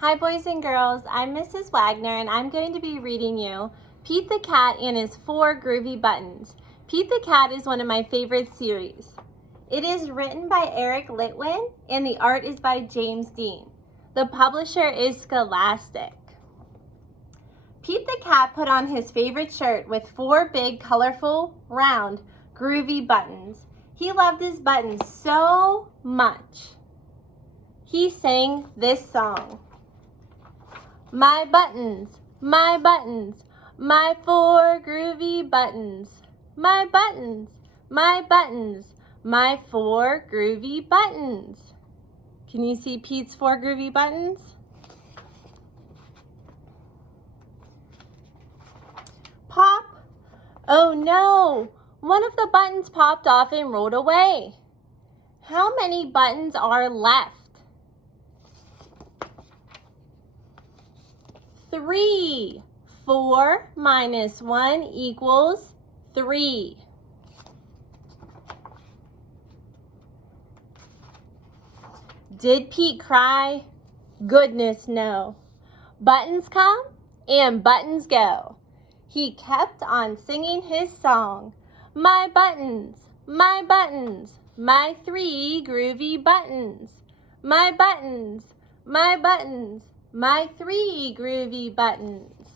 Hi boys and girls, I'm Mrs. Wagner and I'm going to be reading you Pete the Cat and His 4 Groovy Buttons. Pete the Cat is one of my favorite series. It is written by Eric Litwin and the art is by James Dean. The publisher is Scholastic. Pete the Cat put on his favorite shirt with 4 big, colorful, round, groovy buttons. He loved his buttons so much. He sang this song. My buttons, my 4 groovy buttons. My buttons, my 4 groovy buttons. Can you see Pete's 4 groovy buttons? Pop! Oh no! One of the buttons popped off and rolled away. How many buttons are left? 3. 4 minus 1 equals 3. Did Pete cry? Goodness no. Buttons come and buttons go. He kept on singing his song. My 3 groovy buttons. My 3 groovy buttons.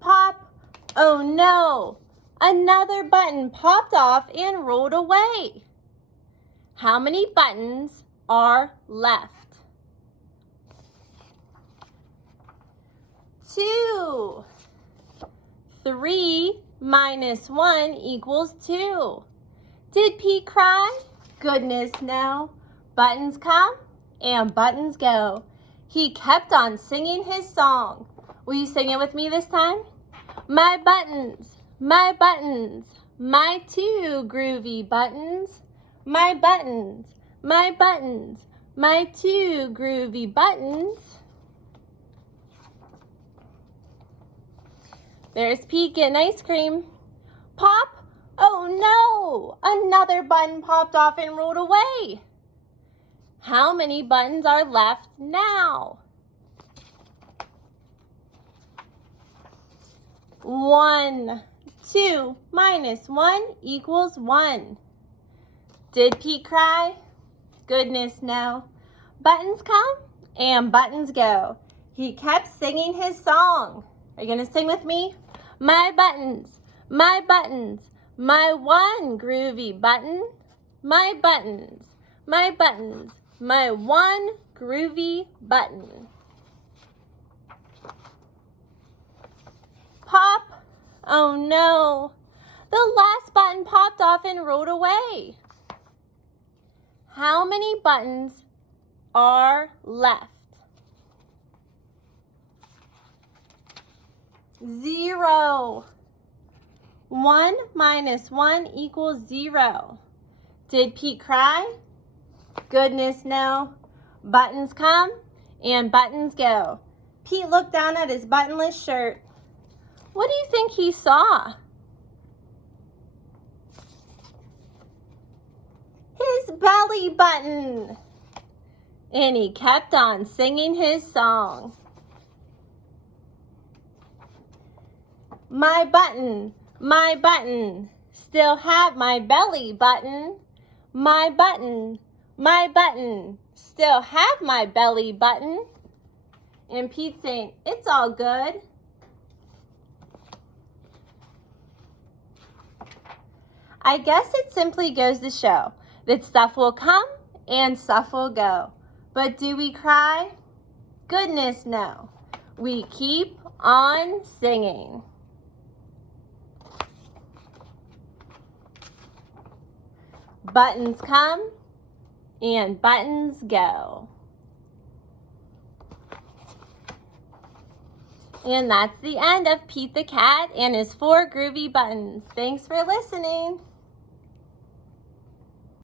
Pop! Oh no! Another button popped off and rolled away. How many buttons are left? 2. 3 minus 1 equals 2. Did Pete cry? Goodness no. Buttons come and buttons go. He kept on singing his song. Will you sing it with me this time? My 2 groovy buttons. My 2 groovy buttons. There's Pete getting ice cream. Pop! Oh no! Another button popped off and rolled away. How many buttons are left now? 1. 2 minus 1 equals 1. Did Pete cry? Goodness no. Buttons come and buttons go. He kept singing his song. Are you going to sing with me? My 1 groovy button. My 1 groovy button. Pop! Oh no! The last button popped off and rolled away. How many buttons are left? 0. 1 minus 1 equals 0. Did Pete cry? Goodness no. Buttons come and buttons go. Pete looked down at his buttonless shirt. What do you think he saw? His belly button. And he kept on singing his song. My button, still have my belly button. My button, still have my belly button. And Pete saying, it's all good. I guess it simply goes to show that stuff will come and stuff will go. But do we cry? Goodness no. We keep on singing. Buttons come and buttons go. And that's the end of Pete the Cat and his 4 groovy buttons. Thanks for listening.